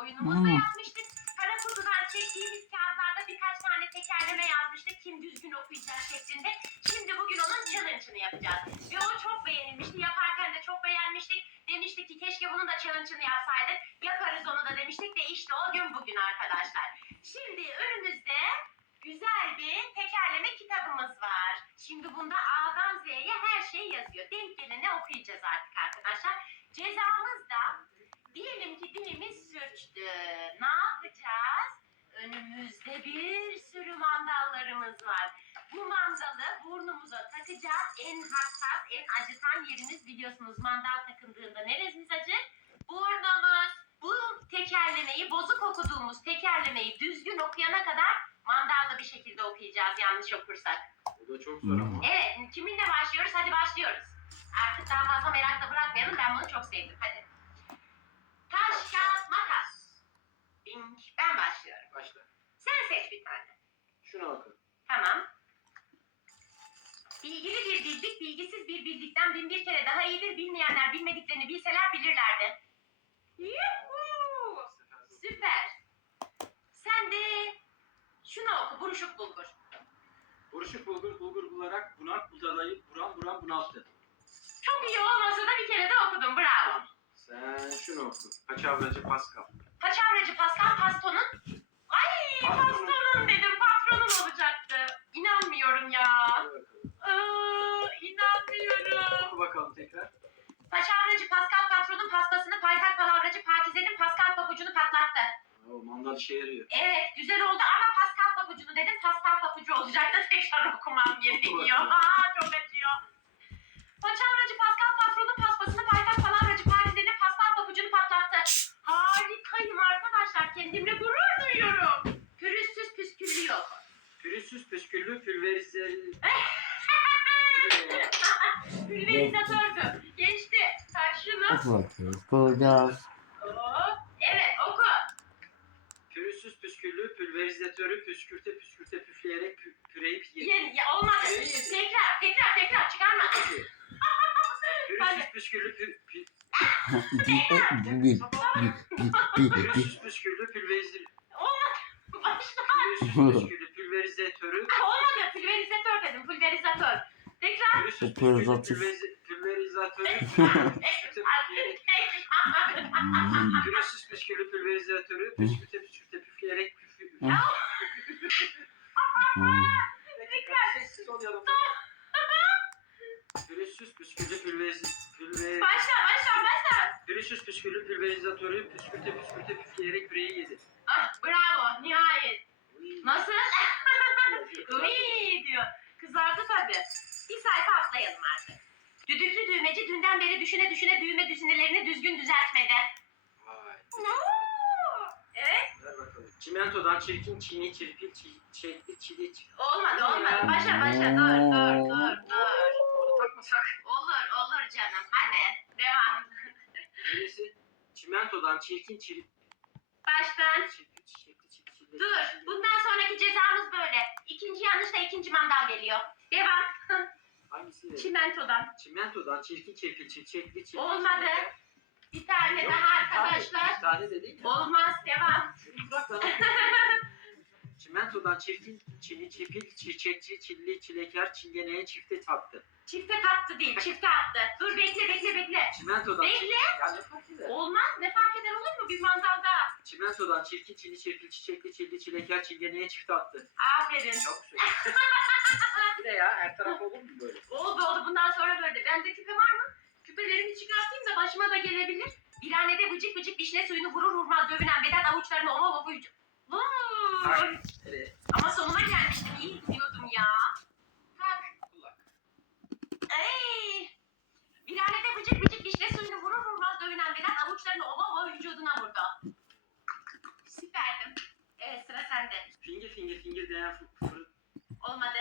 oyunumuzu da Hmm. yapmıştık. Kara kutudan çektiğimiz kağıtlarda birkaç tane tekerleme yazmıştık. Kim düzgün okuyacak şeklinde. Şimdi bugün onun challenge'ını yapacağız. Ve o çok beğenilmişti. Yaparken de çok beğenmiştik. Demiştik ki keşke bunun da challenge'ını yapsaydık. Yaparız onu da demiştik ve işte o gün bugün arkadaşlar. Şimdi önümüzde güzel bir tekerleme kitabımız var. Şimdi bunda A'dan Z'ye her şey yazıyor. Denk geleni okuyacağız artık arkadaşlar. Cezamız da diyelim ki dilimiz sürçtü. Ne yapacağız? Önümüzde bir sürü mandallarımız var. Bu mandalı takacağız. En hassas, en acıtan yerimiz biliyorsunuz mandal takındığında neresiniz acır? Burnumuz. Bu tekerlemeyi, bozuk okuduğumuz tekerlemeyi düzgün okuyana kadar mandallı bir şekilde okuyacağız yanlış okursak. Bu da çok zor ama. Evet, kiminle başlıyoruz? Hadi başlıyoruz. Artık daha fazla merakla bırakmayalım. Ben bunu çok sevdim. Hadi. Taş, kağıt, makas. Bing. Ben başlıyorum. Başla. Sen seç bir tane. Şunu oku. Tamam. Bilgili bir bildik, bilgisiz bir bildikten bin bir kere daha iyidir. Bilmeyenler bilmediklerini bilseler bilirlerdi. Yuhuu! Süper. Sen de şunu oku, buruşuk bulgur. Buruşuk bulgur bulgur bularak bunak budalayıp buram buram bunalttı. Çok iyi olmasa da bir kere de okudum. Bravo. Sen şunu oku. Paçavracı Pascal. Paçavracı Pascal Paston'un... Ay. Paston'un dedim. Mandal işe yarıyor. Evet güzel oldu ama Pascal pabucunu dedim. Pascal pabucu olacaktı. Tekrar okumam gerekiyor. Aa, çok acıyor. Paçavracı Pascal patronun paspasını paytak palavracı Pakize'nin Pascal pabucunu patlattı. Harikayım arkadaşlar. Kendimle gurur duyuyorum. Pürüzsüz püsküllü yok. Pürüzsüz püsküllü pülverizeli. Pülverizatördü. Geçti. Oku bakıyoruz. Koyacağız. Hop. Evet oku. Pürüzsüz pülverizatörü püskürte püskürte püfleyerek pü, püreyip yedi. Ye, ya olmadı. Evet. Tekrar tekrar tekrar çıkarma. Pürüzsüz püsküllü pü, pü, pürüzsüz püsküllü pülveriz Olmadı. Başla. pürüzsüz püsküllü pülverizatörü Olmadı. Pülverizatör dedim. Pülverizatör. Tekrar. pürüzsüz püsküllü pülverizatörü püskürte püfleyerek Pürüzsüz püsküllü pülverizatörü püskürte püskürte püfleyerek püfü... Tekrar sessiz ol yanımda. Püsküllü pülveriz... Pülver... Başla başla başla. Pürüzsüz püsküllü pülverizatörü püskürte püskürte püfleyerek püreyi yedi. Ah bravo. Nihayet. Nasıl? Uy diyor. Kızardı tabii. Bir sayfa atlayalım artık. Düdüklü düğmeci dünden beri düşüne düşüne düğme düzinelerini düzgün düzeltmedi. Vay. Evet. Ver bakalım. Çimentodan çirkin çiğni çirpil çi, çekli çili çi... Olmadı olmadı. Başla başla. Dur dur dur dur. Onu takmasak. Olur olur canım. Hadi devam. Neresi? Çimentodan çirkin çirpil Baştan. çirpil çiçekli çil çilli Dur. Bundan sonraki cezamız böyle. İkinci yanlışla ikinci mandal geliyor. Devam. Hangisi? Çimentodan. Çimentodan çirkin çirpil çiçekli çilli Olmadı. Bir tane daha arkadaşlar. Bir tane de değil mi? Olmaz. Devam. Şunu bırak lan. Çimentodan çirkin çili çipil çiçekçi çilli çileker çingeneye çifte taktı. Çifte tattı değil. Çifte attı. Dur bekle bekle bekle. Çimentodan Bekle. Ya ne fark eder? Olmaz. Ne fark eder olur mu bir mandalda? Çimentodan çirkin çili çirpil çiçekli çilli çileker çingeneye çifte attı. Aferin. Çok güzel. Bir de ya her taraf olur mu böyle? Oldu oldu. Bundan sonra böyle. Bende küpe var mı? Küpelerimi çıkartayım da başıma da gelebilir. Bir annede vıcık vıcık vişne suyunu vurur vurmaz dövünen Vedat avuçlarını Vay. Bak. Nereye? Ama sonuna gelmiştim. İyi gidiyordum ya. Ey! Virhanede bıcık bıcık dişle suyunu vurur vurmaz dövünen Vedat avuçlarını ova ova vücuduna vurdu. Süperdim. Evet sıra sende. Fingir fingir fingir diyen fı- fır... Olmadı.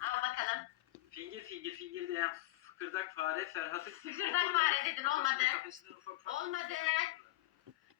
Al bakalım. Fingir fingir fingir diyen fıkırdak fare Ferhat'ın... Fıkırdak fare dedin, olmadı. Kafesinden ufak ufak- Olmadı.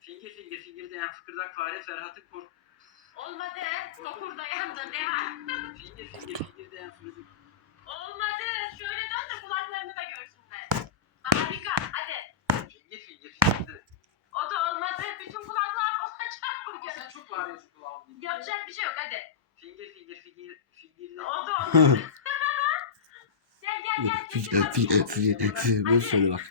Fingir fingir fingir diyen fıkırdak fare Ferhat'ın kork... Olmadı. Tokur dayandı. Devam. Fingir fingir fingir diyen fırdık... Olmadı. Şöyle dön de kulaklarını da görsünler. Harika. Hadi. Fingir fingir fingir. O da olmadı. Bütün kulaklar olacak bugün. Sen çok var ya şu kulağımda. Yapacak bir şey yok. Hadi. Fingir fingir fingir fingir. O da olmadı. gel gel gel. Fingir fingir fingir. Böyle söyle bak.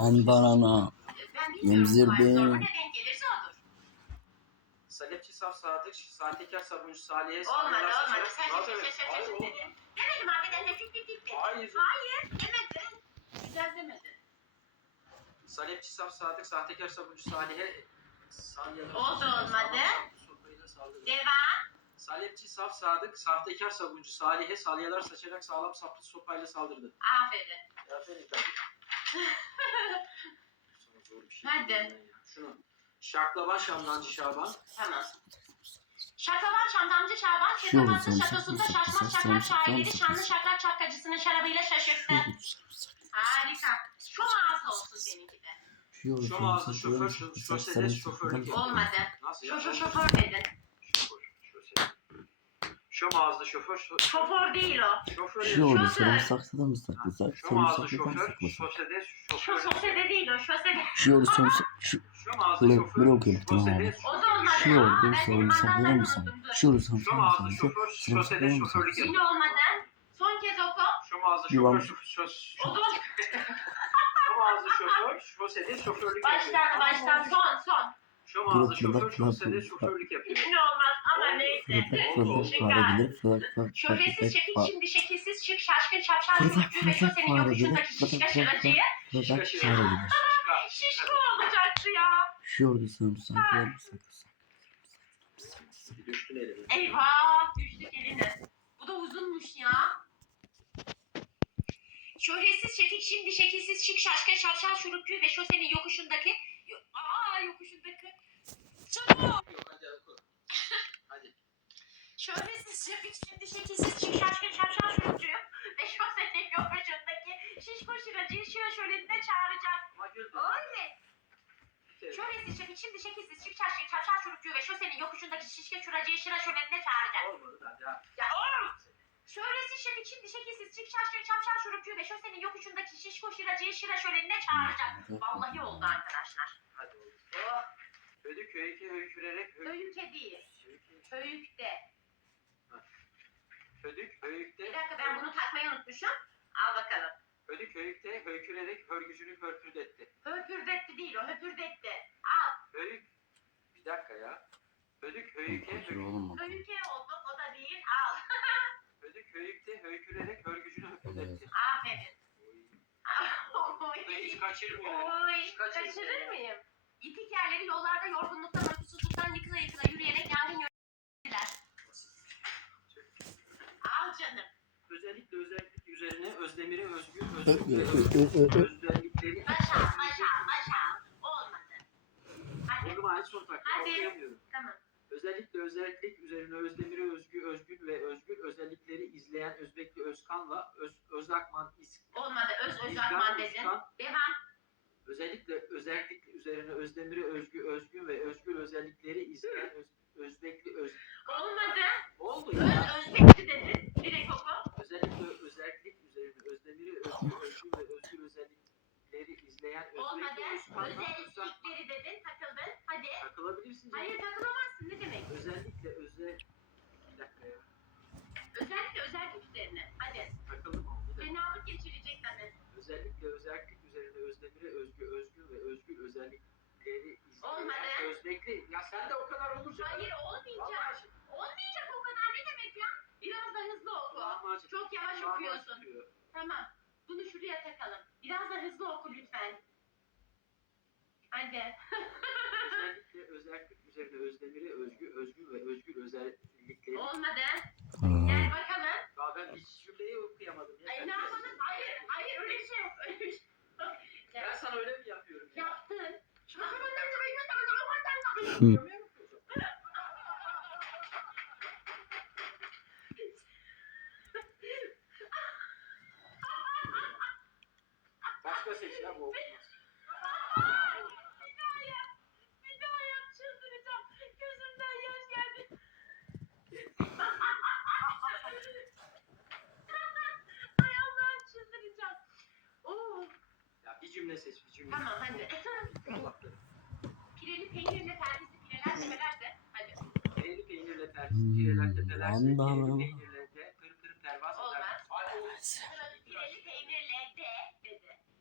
Ama Hmm, Bandanana. ben bilmiyorum Emzir kolay bey. zorba ne denk gelirse odur. Salepçi saf sadık, sahtekar sabuncu Salih'e Olmadı salyalar olmadı. saçarak- Sen şaşır şaşır şaşır dedin. Demedim hakikaten de tik tik dedin. Hayır. Hayır demedin. Güzel demedin. Salepçi saf sadık, sahtekar sabuncu Salih'e Oldu, olmadı. Devam. Salepçi saf sadık, sahtekar sabuncu Salih'e salyalar saçarak sağlam saplı sopayla saldırdı. Aferin. Aferin tabii. Sana zor bir şey. Hadi. diyeyim ben ya. Şunu. Şaklaban Şamdancı Şaban. Tamam. Şaklaban Şamdancı Şaban, Şu Kezamatlı olsun, şatosunda sakın, şaşmaz sakın, şakrak sakın. şanlı şakrak şapkacısının şarabıyla şaşırttı. Harika. Şu ağız olsun seninki de. Şom ağızlı şoför, şo- şosede şoförlük yapıyor. Olmadı. Nasıl ya? Şoför şoför dedin. Şoför, şosede. Şom ağızlı şoför, şo- Şoför değil o. şoför. Şu oldu Şoför. sarımsaklı da mı saklı? Şom ağızlı da mı şoför, saklı? şosede Şu şoför. sosede değil o şosede. Şu oldu sarımsak. Şu Şom ağızlı Böyle- şoför, böyle okuyalım, tamam şosede abi. O da olmadı. şu Aa, ben senin sarımsaklı da mandandan mı saklı? unuttum. Dur. Şu oldu Şom sarımsaklı ağızlı da şoför, şosede da mı şoförlük yapıyor. Yine olmadı. Son kez oku. Şom ağızlı Yuvam. şoför, şo- şo- O da şom ağızlı şoför, şosede şoförlük yapıyor. baştan baştan son son. Şoför, şoförlük yapıyor. Yine olmaz ama neyse. Fırlak şefik şimdi şekilsiz şık şaşkın şapşal çocukçu ve şosenin yokuşundaki fırlak şişka fırlak şıracıyı fırlak fare gelir. Şişka. şişko olacaktı ya. Şu oldu sarımsaklı da mı saklı? Düştün elime. Eyvah düştük eline. Bu da uzunmuş ya. Şöhresiz şefik şimdi şekilsiz şık şaşkın şapşal şurupçu ve şosenin yokuşundaki Yo- Aa yokuşundaki Çabuk. Hadi oku. Hadi. Şöhresiz şefik şekilsiz şık şaşkın şapşal şurupçu ve şosenin yokuşundaki şişko şıracıyı şıra şölenine çağıracak. Oley. Şöhresiz şefik şimdi şekilsiz şık şaşkın şapşal şurupçu ve şosenin yokuşundaki şişke şuracıyı şıra şölenine çağıracak. Olmadı ha. Ya oğlum. Şöhresiz şefik şimdi şekilsiz şık şaşkın şapşal şurupçu ve şosenin yokuşundaki şişko şıracıyı şıra şölenine çağıracak. Vallahi oldu arkadaşlar. Hadi oldu. Oh, Ödük öykü öykürerek ö- öykü değil. Öykte. Ödük Bir öykte dakika ben bunu takmayı unutmuşum. Al bakalım. Ödük öykte höykürerek hörgücünü hörpürdetti. Höpürdetti değil o höpürdetti. Al. Höyük bir dakika ya. Ödük höyüke Dur hö- oğlum bak. Öykü oldu o da değil. Al. Ödük höyükte höykürerek hörgücünü hörpürdetti. Aferin. Bunu hiç kaçırmıyor. Oy, Hiç kaçırmıyor. kaçırır mıyım? İtik yerleri yollarda yorgunluktan, uykusuzluktan yıkıla yıkıla yürüyerek yangın yönettiler. Al canım. Özellikle özellik üzerine Özdemir'e özgü Ö- özgür ve ö- öz- ö- ö- ö- özellikleri Başa, başa, başa. Olmadı. Hadi, Vurdum ait son takdir Hadi. okuyamıyorum. tamam. Özellikle özellik üzerine Özdemir'e özgü özgür ve özgür özellikleri izleyen Özbekli Özkan'la Öz, Özakman İs, Olmadı. Öz öz İzgan akman dedin. Devam. Özellikle özellik üzerine Özdemir'e özgü özgür ve özgür özellikleri izleyen Öz, Özbekli öz Olmadı. oldu Öz ya. özbekti dedin. Direkt oku. Özellikle özellik üzerine Özdemir'e özgü özgür ve özgür özellikleri izleyen Olmadı. Özbekli Özak Özellikleri dedin. Takıldın. Hadi. takılabilirsin. canım. Hayır takılamazsın. Ne demek? Özellikle özel bir dakika ya. Özellikle özellik üzerine. Hadi. Takıldım dakika. Fenalık geçirecek tabii. Özellikle özellik özgü özgür ve özgür özellikleri izleyen Olmadı. Ya sen de o kadar olursa. Hayır olmayacak. Vallahi Olmayacak o kadar ne demek ya? Biraz da hızlı oku. Acı- Çok yavaş kulağım okuyorsun. acıtıyor. Tamam. Bunu şuraya takalım. Biraz da hızlı oku lütfen. Hadi. Özellikle özellik üzerine Özdemir'e özgü özgür ve özgür özellikleri. Olmadı. Gel bakalım. Daha ben bir cümleyi okuyamadım. Ya. Ay ne yapmadın? Hayır. Hayır öyle şey who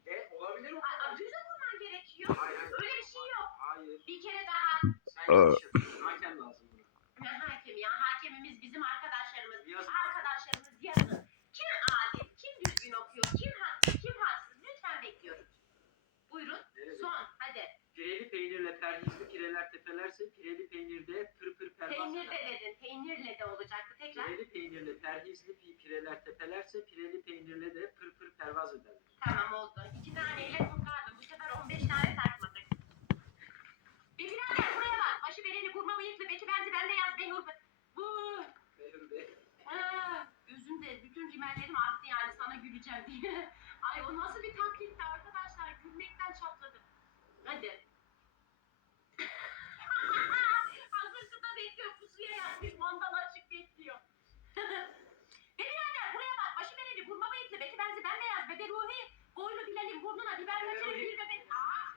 E, olabilir mi? Hayır. Öyle bir şey yok. Hayır. Bir kere daha. Sen yanlış yapıyorsun. Hakem lazım buna. Ne hakem ya? Hakemimiz bizim arkadaşlarımız. Yazın. Arkadaşlarımız yazın. Kim adil, kim düzgün okuyor, kim haklı, kim haksız? Lütfen bekliyoruz. Buyurun. Evet. Son. Hadi. Pireli peynirle perhizli pireler tepelerse pireli peynirde pır pır pervaz Peynirle eder. dedin. Peynirle de olacaktı. Tekrar. Pireli peynirle perhizli pi- pireler tepelerse pireli peynirle de pır pır pervaz eder. Tamam oldu. İki taneyle kurtardım. Bu sefer 15 tane takmadık. Bir birader buraya bak. Başı bereli kurma benzi ben beyaz behur. Bu. Beyhur Bey. Aa, gözümde bütün rimellerim arttı yani sana güleceğim diye. Ay o nasıl bir taklitti arkadaşlar. Gülmekten çatladım. Hadi. Hazır kıta bekliyor. Pusuya yatmış. Mandal açık bekliyor. Birader buraya bak. Başı bereli kurma bıyıklı. Beti benzi ben beyaz. Bebe Ruhi. Boylu bilelim. Burnuna biber. Ruhi. Bir bebek. Aa,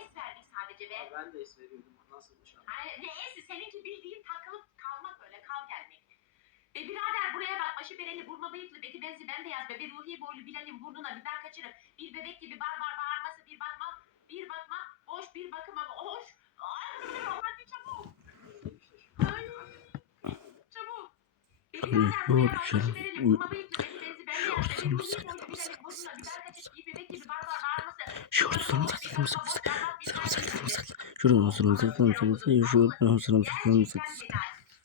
es verdik sadece be. Aa, Ben de es veriyordum. Nasılmış ama. Hayır, ne esi? Seninki bildiğin takılıp kalmak öyle, kal gelmek. Ve birader buraya bak, başı bereli, burma bıyıklı, beti benzi bembeyaz, bebe ruhi boylu Bilal'in burnuna biber kaçırıp, bir bebek gibi barbar bağırması, bir bakma, bir bakma, hoş bir bakıma, hoş. Ay, hadi çabuk. Ay, çabuk. Ve birader buraya bak, başı bereli, burma bıyıklı, beti benzi bembeyaz, bebe ruhi boylu Bilal'in burnuna sana sakın sakın.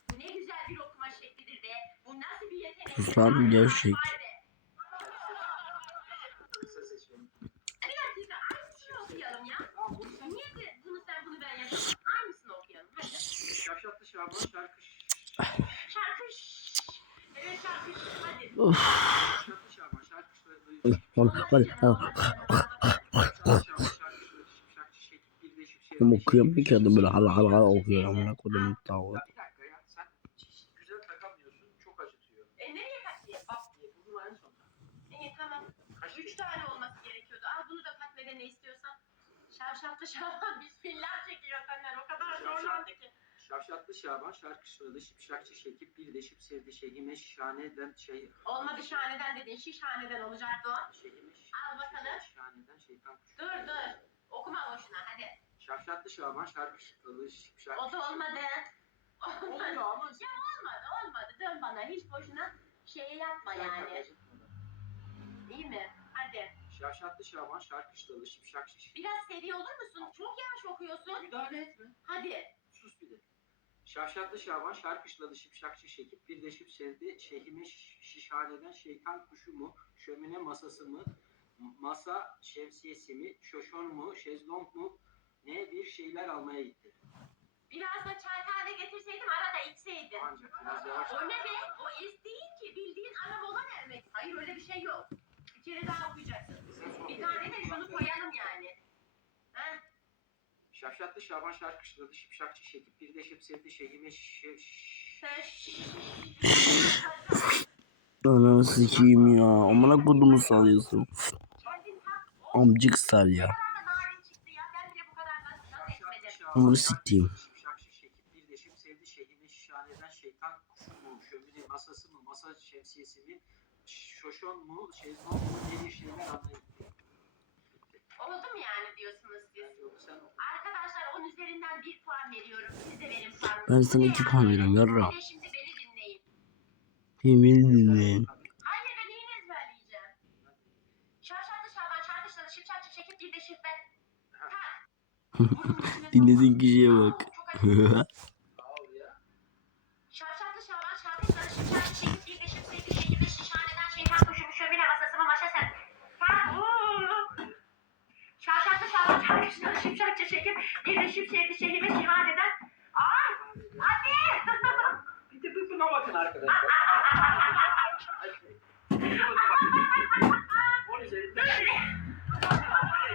Bu ne güzel bir okuma şeklidir be. Bu nasıl bir yetenek? Sus lan, gevşek. Okuyalım. Hadi. Hadi. Of. Hadi Ama okuyamıyor ki adam böyle hala hala hala okuyor. Amına kodumun tavuğu. Şavşatlı şaban bismillah çekiyor senden. O kadar zorlandı ki. Şavşatlı Şaban şarkı sıralı şipşakçı şekip bir de şip sevdi şehime şaneden şey. Olmadı şahaneden dedin. Şişhaneden olacaktı o. Şehime Al bakalım. şaneden şeytan kuşu. Dur dur. Okuma boşuna hadi. Şavşatlı Şaban şarkı sıralı şipşakçı. O da olmadı. Olmadı. Oluyor ama Ya olmadı olmadı. Dön bana hiç boşuna şey yapma yani. İyi mi? Hadi. Şavşatlı Şaban şarkı sıralı şipşakçı şekip. Biraz seri olur musun? Çok yavaş okuyorsun. Müdahale etme. Hadi. Sus bir de. Şavşatlı Şaban şarkışladı şipşakçı şekip bir de şip sevdi şehimi şiş- şişhaneden şeytan kuşu mu şömine masası mı masa şemsiyesi mi şoşon mu şezlong mu ne bir şeyler almaya gitti. Biraz da çay kahve getirseydim arada içseydin. Ancak biraz yavaş. O ne be? O değil ki. Bildiğin ana mola vermek. Hayır öyle bir şey yok. Bir kere daha okuyacaksın. Bir tane de şunu koyalım yani. Şavşatlı Şaban şarkışladı şipşakçı şekip bir de şip sevdi şehimi şi- şi- Sen Ananı sikeyim ya. Amına kodumu tak. Amcık sal ya. Amını sikeyim. masası mı masa şemsiyesi mi şoşon mu şezlong mu ne bir şeyler gitti. Oldu mu yani diyorsunuz siz? Arkadaşlar 10 üzerinden 1 puan veriyorum. Siz de verin puanınızı. Ben sana Bu ne iki ya? puan veriyorum, yarra. Şimdi beni dinleyin. Yemin dinleyin. Hayır ben yine ezberleyeceğim. Şarşatlı Şaban şarkışladı şipşakçı çekip bir de içine Dinlediğin kişiye bak. Çok acı. Sağ ol ya. Şarşatlı Şaban şarkışladı şipşakçı çekip bir de şif sevdi şekilde şişhaneden şeytan kuşumu şömine masası mı maşa sen. Tak. Şarşatlı Şaban şarkışladı şipşakçı çekip bir de şif sevdi şehime şihaneden. Aa! Hadi! Bir de bir buna bakın arkadaşlar. On üzerinden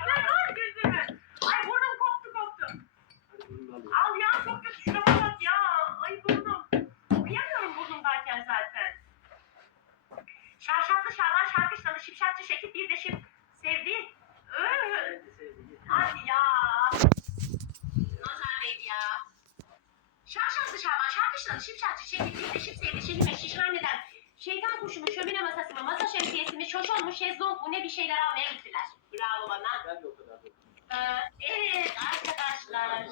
Ya dur gözümü. Ay burnum koptu koptu. Al ya çok kötü şuna bak ya. Ay burnum. Okuyamıyorum burnumdayken zaten. Şarşatlı Şaban şarkışladı şipşakçı şekil bir de şip sevdi. Öh. Hadi ya. Nazar değdi ya. Şarşatlı Şaban şarkışladı Şarkışla şipşakçı şehit bir de şip sevdi şehime şişhaneden şeytan kuşumu şömine masası mı masa şemsiyesi mi şoşon mu şezlong mu ne bir şeyler almaya gittiler. Bravo bana. Ben de o kadar. Ee, evet arkadaşlar.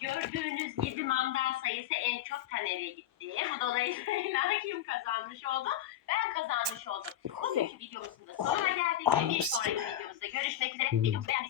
Gördüğünüz gibi mandal sayısı en çok Taner'e gitti. Bu dolayısıyla kim kazanmış oldu? Ben kazanmış oldum. Bugünkü videomuzun da sonuna geldik ve bir sonraki videomuzda görüşmek üzere. Videomuzu beğendiyseniz